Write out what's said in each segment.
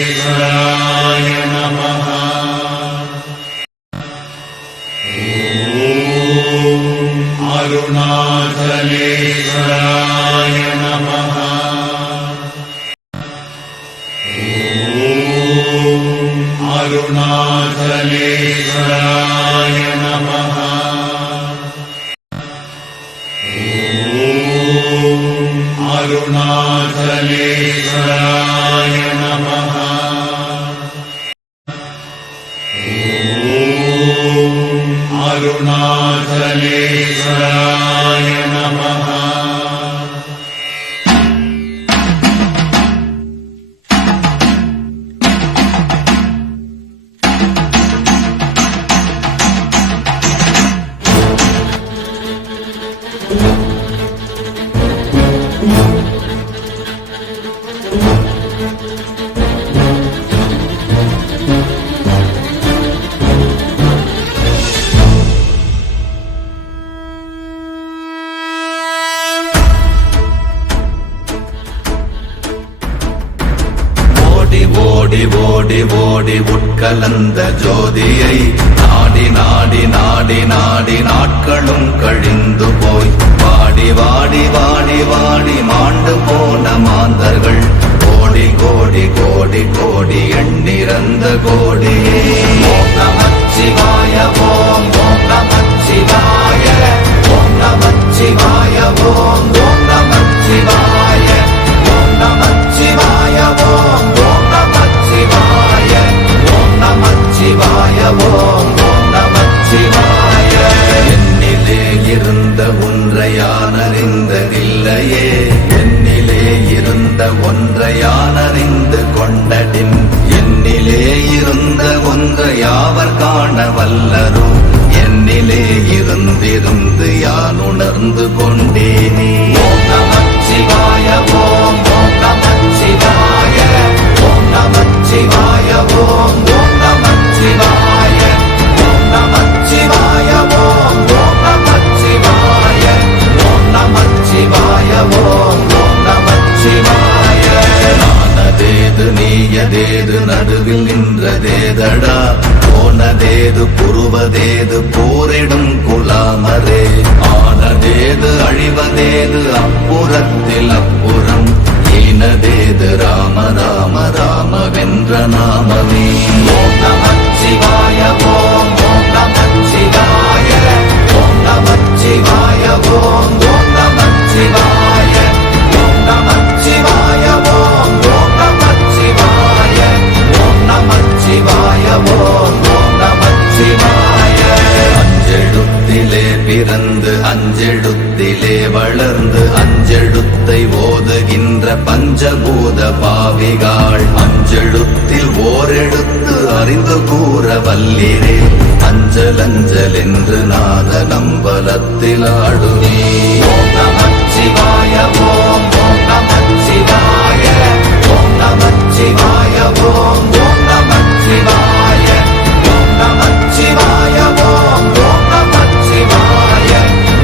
அருணாச்சலேஸ்வராய நமः. அருணாச்சலேஸ்வராய நமः. அருணாச்சலேஸ்வராய நமः. அருணாச்சலேஸ்வராய நமः. அருணாச்சலேஸ்வராய நமः. ஓடி ஓடி ஓடி உட்கலந்த ஜோதியை நாடி நாடி நாடி நாடி நாட்களும் கழிந்து போய் வாடி வாடி வாடி வாடி மாண்டு போன மாந்தர்கள் கோடி கோடி கோடி கோடி எண்ணிறந்த கோடியே. ஓம் நமச்சிவாய ஓம் ஓம் நமச்சிவாய ஓம் நமச்சிவாய ஓம் ஓம் நமச்சிவாய ஓம் நமச்சிவாய ஓம் ஓம் நமச்சிவாய ஓம் நமச்சிவாய ஓம் ஓம் நமச்சிவாய. என்னிலே இருந்த ஒன்றை யான் அறிந்ததில்லையே, என்னிலே இருந்த ஒன்றை யான் அறிந்து கொண்டடின், என்னிலே இருந்த ஒன்றை யாவர் காண வல்லரோ, என்னிலே இருந்திருந்து யான் உணர்ந்து கொண்டேனே. ஓம் நமச்சிவாய ஓம் ஓம் நமச்சிவாய ஓம் நமச்சிவாய ஓம் ஓம் நமச்சிவாய ஓம் நமச்சிவாய ஓம் ஓம் நமச்சிவாய ஓம் நமச்சிவாய ஓம் ஓம் நமச்சிவாய. நானதேது நீயதேது நடுவில் நின்றதேதடா, போனதேது புருவதேது போரிடும் குலாமரே, ஆனதேது அழிவதேது அப்புறத்தில் அப்புறம், ஈனதேது ராம ராம ராமவென்ற நாமமே. ஓம் நமச்சிவாய ஓம் ஓம் நமச்சிவாய ஓம் நமச்சிவாய ஓம் ஓம் நமச்சிவாய ஓம் நமச்சிவாய ஓம் ஓம் நமச்சிவாய ஓம் நமச்சிவாய ஓம் ஓம் நமச்சிவாய. அஞ்செழுத்திலே பிறந்து அஞ்செழுத்திலே வளர்ந்து அஞ்செழுத்தை ஓதுகின்ற பஞ்சபூத பாவிகாள், அஞ்செழுத்தில் ஓரெழுத்து அறிந்து கூற வல்லிரே, அஞ்சல் அஞ்சல் என்று நாத நம்பலத்தில் ஆடுவே. ஓம் நமச்சிவாய ஓம் ஓம் நமச்சிவாய ஓம் நமச்சிவாய ஓம் ஓம் நமச்சிவாய ஓம் நமச்சிவாய ஓம் ஓம் நமச்சிவாய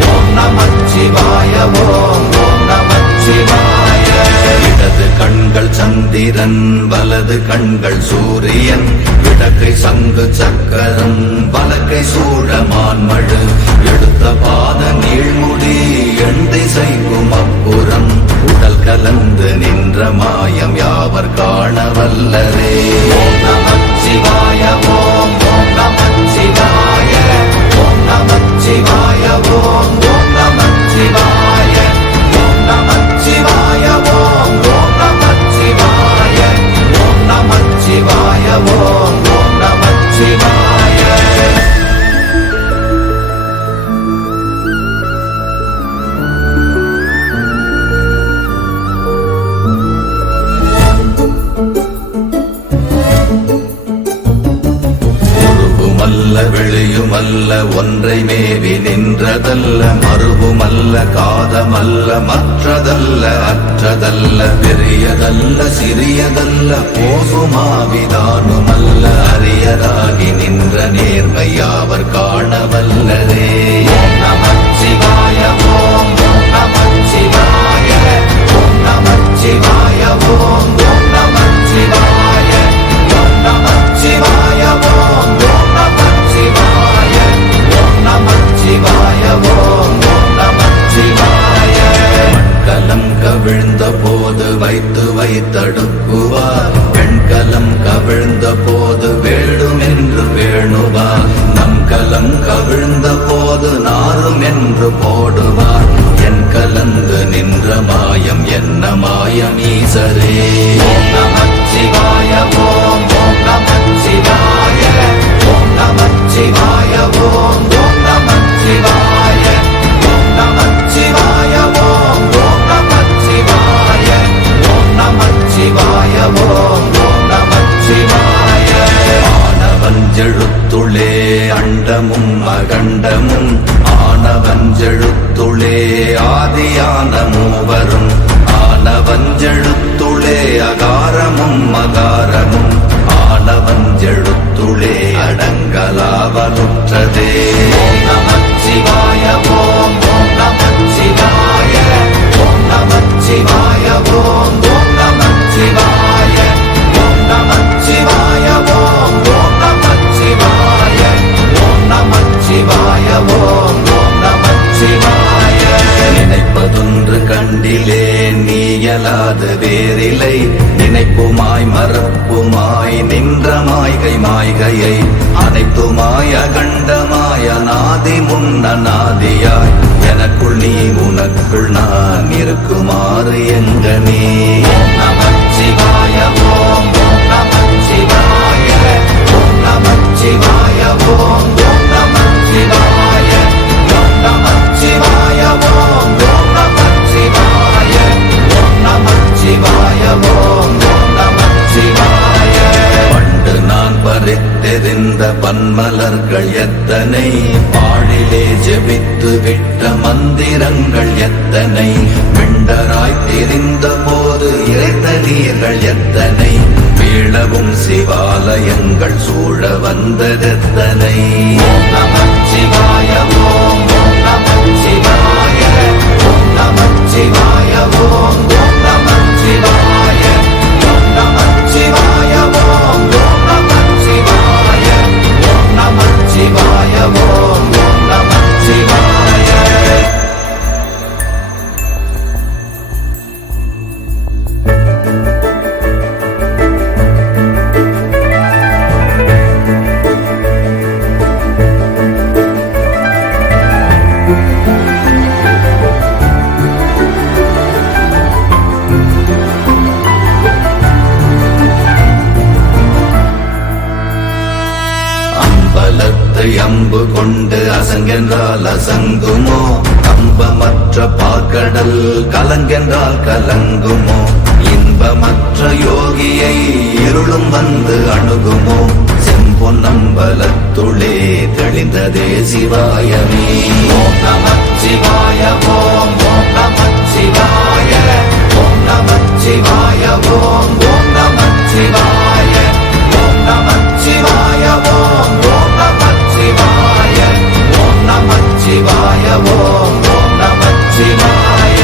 ஓம் நமச்சிவாய ஓம் ஓம் நமச்சிவாய. இடது கண்கள் சந்திரன் வலது கண்கள் சூரியன், இடக்கை சங்கு சக்கரம் வலக்கை சூழமான்மழு, எடுத்த பாத நீழ்முடி எண் திசைக்கும் அப்புறம், உடல் கலந்து நின்ற மாயம் யாவர் காண வல்லரே. ஓம் நமச்சிவாய ஓம் ஓம் நமச்சிவாய ஓம் நமச்சிவாய ஓம் ஓம் நமச்சிவாய ஓம் நமச்சிவாய ஓம் ஓம் நமச்சிவாய ஓம் நமச்சிவாய ஓம் ஓம் நமச்சிவாய. வெளியுமல்ல ஒன்றை மேவி நின்றதல்ல, மறுவுமல்ல காதமல்ல மற்றதல்ல அற்றதல்ல, பெரியதல்ல சிறியதல்ல போசுமாவிதானுமல்ல, அரியதாகி நின்ற நேர்மை யாவர் காணவல்லரே. ஓம் நமச்சிவாய ஓம் ஓம் நமச்சிவாய கவிழ்ந்த போது வைத்து வைத்தடுக்குவார். வெண்கலம் கவிழ்ந்த போது வேடுமென்று வேணுவார். நம் கலம் கவிழ்ந்த போது நாரும் என்று போடுவார். என் கலந்து நின்ற மாயம் என்ன மாயம் ஈசரே. ஓம் நமச்சிவாய ஓம் ஓம் நமச்சிவாய ஓம் நமச்சிவாய ஓம் ஓம் நமச்சிவாய ஓம் நமச்சிவாய ஓம் ஓம் நமச்சிவாய ஓம் நமச்சிவாய ஓம் ஓம் நமச்சிவாய. ஆனவஞ்செழுத்துளே அண்டமும் அகண்டமும் ஆனவஞ்செழுத்துளே ஆதியான மூவரும் ஆனவஞ்செழுத்துளே அகாரமும் மகாரமும் ஆனவஞ்செழுத்துளே அடங்கலாவலுற்றதே. ஓம் நமச்சிவாய ஓம் ஓம் நமச்சிவாய ஓம் நமச்சிவாய ஓம் ஓம் நமச்சிவாய ஓம் நமச்சிவாய ஓம் ஓம் நமச்சிவாய ஓம் நமச்சிவாய ஓம் ஓம் நமச்சிவாய. நினைப்பதொன்று கண்டிலே நீயலாது வேறில்லை. நினைப்புமாய் மறப்புமாய் நின்ற மாய்கை மாய்கையை அனைத்துமாய் அகண்டமாய் அநாதி முன்னநாதியாய் எனக்குள் நீ உனக்குள் நான் இருக்குமாறு எங்கனே. ஓம் நமச்சிவாய ஓம் ஓம் நமச்சிவாய ஓம் நமச்சிவாய ஓம் ஓம் நமச்சிவாய ஓம் நமச்சிவாய ஓம் ஓம் நமச்சிவாய ஓம் நமச்சிவாய ஓம் ஓம் நமச்சிவாய. பண்டு நான் பறித்தெறிந்த பன்மலர்கள் எத்தனை பாழிலே ஜெபித்து விட்ட மந்திரங்கள் எத்தனை மிண்டராய் தெரிந்த போது இறைத்த நீர்கள் எத்தனை வீழவும் சிவாலயங்கள் சூழ வந்ததெத்தனை. ஓம் நமச்சிவாய ஓம் ஓம் நமச்சிவாய ஓம் நமச்சிவாய ஓம் ஓம் நமச்சிவாய ஓம் நமச்சிவாய ஓம் ஓம் நமச்சிவாய ஓம் நமச்சிவாய ஓம் ஓம் நமச்சிவாய. அம்பு கொண்டு அசங்கென்றால் அசங்குமோ. கம்பமற்ற பாக்கடல் கலங்கென்றால் கலங்குமோ. இன்பமற்ற யோகியை இருளும் வந்து அணுகுமோ. செம்பொன்னம்பலத்துளே தெளிந்ததே சிவாயமே. ஓம் நமச்சிவாய ஓம் ஓம் நமச்சிவாய ஓம் நமச்சிவாய ஓம் ஓம் நமச்சிவாய ஓம் நமச்சிவாய ஓம் ஓம் நமச்சிவாய ஓம் நமச்சிவாய ஓம் ஓம் நமச்சிவாய.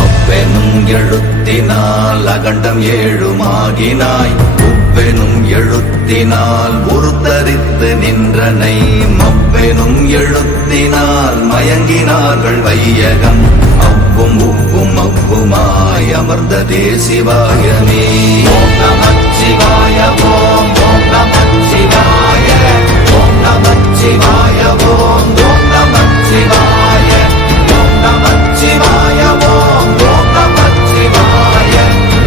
அப்பெனும் எழுத்தினால் அகண்டம் ஏழுமாகினாய். உப்பெனும் எழுத்தினால் உருத்தரித்து நின்றனை. மப்பெனும் எழுத்தினால் மயங்கினார்கள் வையகம். அவ்வும் உப்பும் அவ்வுமாய் அமர்ந்ததே சிவாயமே. ஓம் நமச்சிவாய ஓம் ஓம் நமச்சிவாய ஓம் நமச்சிவாய ஓம் ஓம் நமச்சிவாய ஓம் நமச்சிவாய ஓம் ஓம் நமச்சிவாய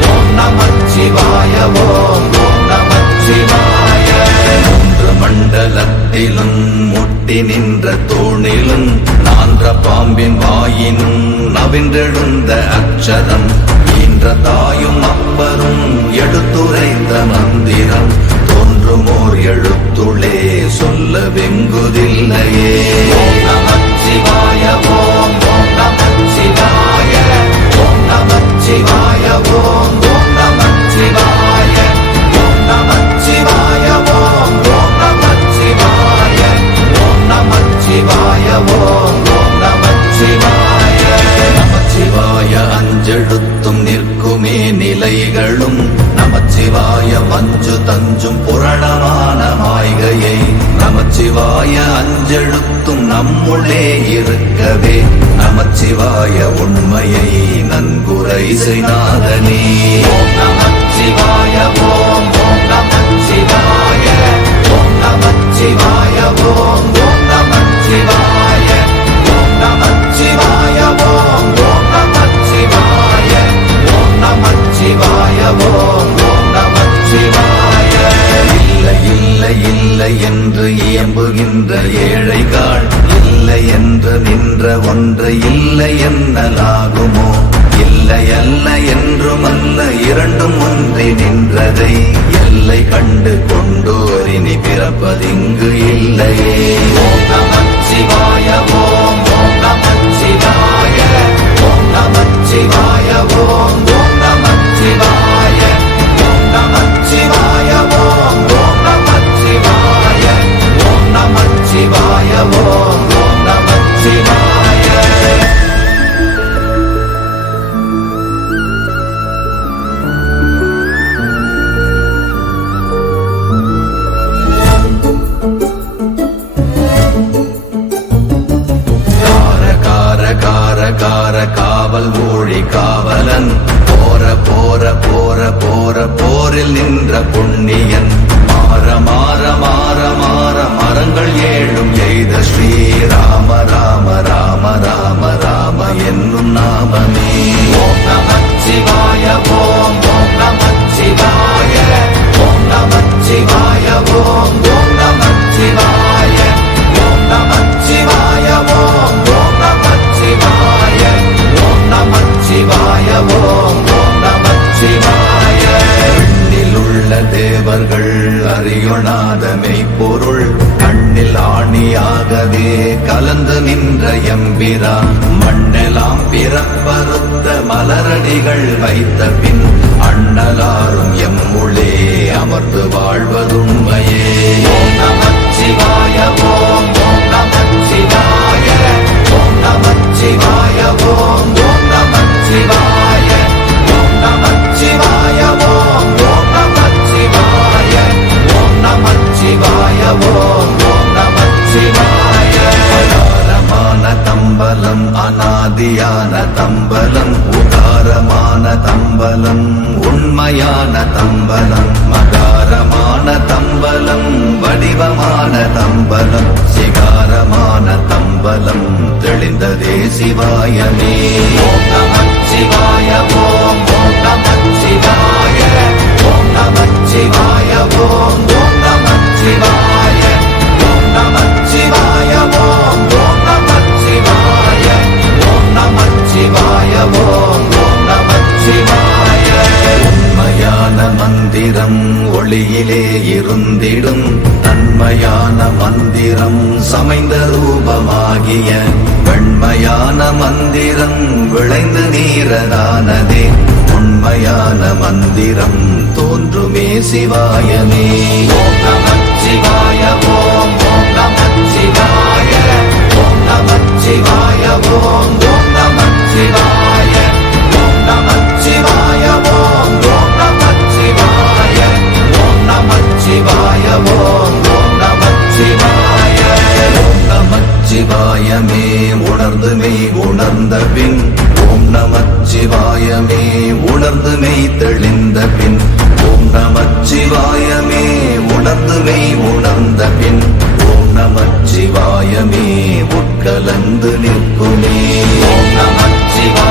ஓம் நமச்சிவாய ஓம் ஓம் நமச்சிவாய. மூன்று மண்டலத்திலும் முட்டி நின்ற தூணிலும் நான்ற பாம்பின் வாயினும் நவின்றெழுந்த அக்ஷரம் ஈன்ற தாயும் அப்பரும் எடுத்துரைத்த மந்திரம் தோன்றுமோர் எழுத்துளே சொல்ல வெங்குதில்லையே. ஓம் நமச்சிவாய ஓம் ஓம் நமச்சிவாய ஓம் நமச்சிவாய ஓம் ஓம் நமச்சிவாய ஓம் நமச்சிவாய ஓம் ஓம் நமச்சிவாய ஓம் நமச்சிவாய ஓம் ஓம் நமச்சிவாய. நமச்சிவாய அஞ்செழுத்தும் நிற்குமே நிலைகளும் நமச்சிவாய மஞ்சு தஞ்சும் புரணமான மாய்கையை நமச்சிவாய அஞ்செழுத்தும் நம்முள்ளே இருக்கவே நமச்சிவாய உண்மையை நன்குரை இசைநாதனே. ஓம் நமச்சிவாய ஓம் ஓம் நமச்சிவாய ஓம் நமச்சிவாய ஓம் ஓம் நமச்சிவாய ஓம் நமச்சிவாய ஓம் ஓம் நமச்சிவாய ஓம் நமச்சிவாய ஓம் ஓம் நமச்சிவாய. இல்லை இல்லை இல்லை என்று இயம்புகின்ற ஏழைகள், இல்லை என்று நின்ற ஒன்று இல்லை என்னலாகுமோ? இல்லை அல்ல என்றும் அல்ல இரண்டும் ஒன்றி நின்றதை எல்லை கண்டு கொண்டோர் இனி பிறப்பதிங்கு இல்லையே. ஓம் நமச்சிவாய ஓம் ஓம் நமச்சிவாய ஓம் நமச்சிவாய ஓம் ஓம் நமச்சிவாய ஓம் நமச்சிவாய ஓம் ஓம் நமச்சிவாய ஓம் நமச்சிவாய ஓம் ஓம் நமச்சிவாய. காவல் மொழி காவலன் போற போற போற போற போரில் நின்ற புண்ணியன் மாற மாற மாற மாற மரங்கள் ஏழும் எய்த ஸ்ரீராம ராம ராம ராம ராம என்னும் நாமமே. ஓம் நமச்சிவாய ஓம் ஓம் நமச்சிவாய ஓம் நமச்சிவாய ஓம் ஓம் நமச்சிவாய ஓம் நமச்சிவாய ஓம் ஓம் நமச்சிவாய ஓம் நமச்சிவாய ஓம் ஓம் நமச்சிவாய. கண்ணில் உள்ள தேவர்கள் அறியொணாத மெய்ப்பொருள் கண்ணில் ஆணியாகவே கலந்து நின்ற எம்பிரா மண்ணெலாம் பிறப்பறுத்த மலரடிகள் வைத்த பின் அண்ணலாரும் எம்முளே அமர்ந்து வாழ்வதுண்மையே. ஓம் நமச்சிவாய ஓம் ஓம் நமச்சிவாய ஓம் நமச்சிவாய ஓம் ஓம் நமச்சிவாய ஓம் நமச்சிவாய ஓம் ஓம் நமச்சிவாய ஓம் நமச்சிவாய ஓம் ஓம் நமச்சிவாய. அகாரமான தம்பலம் அநாதியான தம்பலம் உகாரமான தம்பலம் உண்மையான தம்பலம் மகாரமான தம்பலம் வடிவமான தம்பலம் சிகாரமான தம்பலம் தெளிந்ததே சிவாயமே. ஓம் நமச்சிவாய ஓம் ஓம் நமச்சிவாய ஓம் நமச்சிவாய ஓம் ஓம் நமச்சிவாய ஓம் நமச்சிவாய ஓம் ஓம் நமச்சிவாய ஓம் நமச்சிவாய ஓம் ஓம் நமச்சிவாய. உண்மையான மந்திரம் ஒளியிலே இருந்திடும் நன்மையான மந்திரம் சமைந்த ரூபமாகிய வெண்மையான மந்திரம் விளைந்து நீரதானதே உண்மையான மந்திரம் தோன்றுமே சிவாயமே. ஓம் நமச்சிவாய ஓம் ஓம் நமச்சிவாய ஓம் நமச்சிவாய ஓம் ஓம் நமச்சிவாய ஓம் நமச்சிவாய ஓம் ஓம் நமச்சிவாய ஓம் நமச்சிவாய ஓம் ஓம் நமச்சிவாய. ஓம் நமச்சிவாயமே உணர்ந்து மெய் உணர்ந்த பின் ஓம் நமச்சிவாயமே உணர்ந்து மெய் தெளிந்த பின் ஓம் நமச்சிவாயமே உணர்ந்து மெய் உணர்ந்த பின் ஓம் நமச்சிவாயமே உட்கலந்து நிற்குமே. ஓம் நமச்சிவாய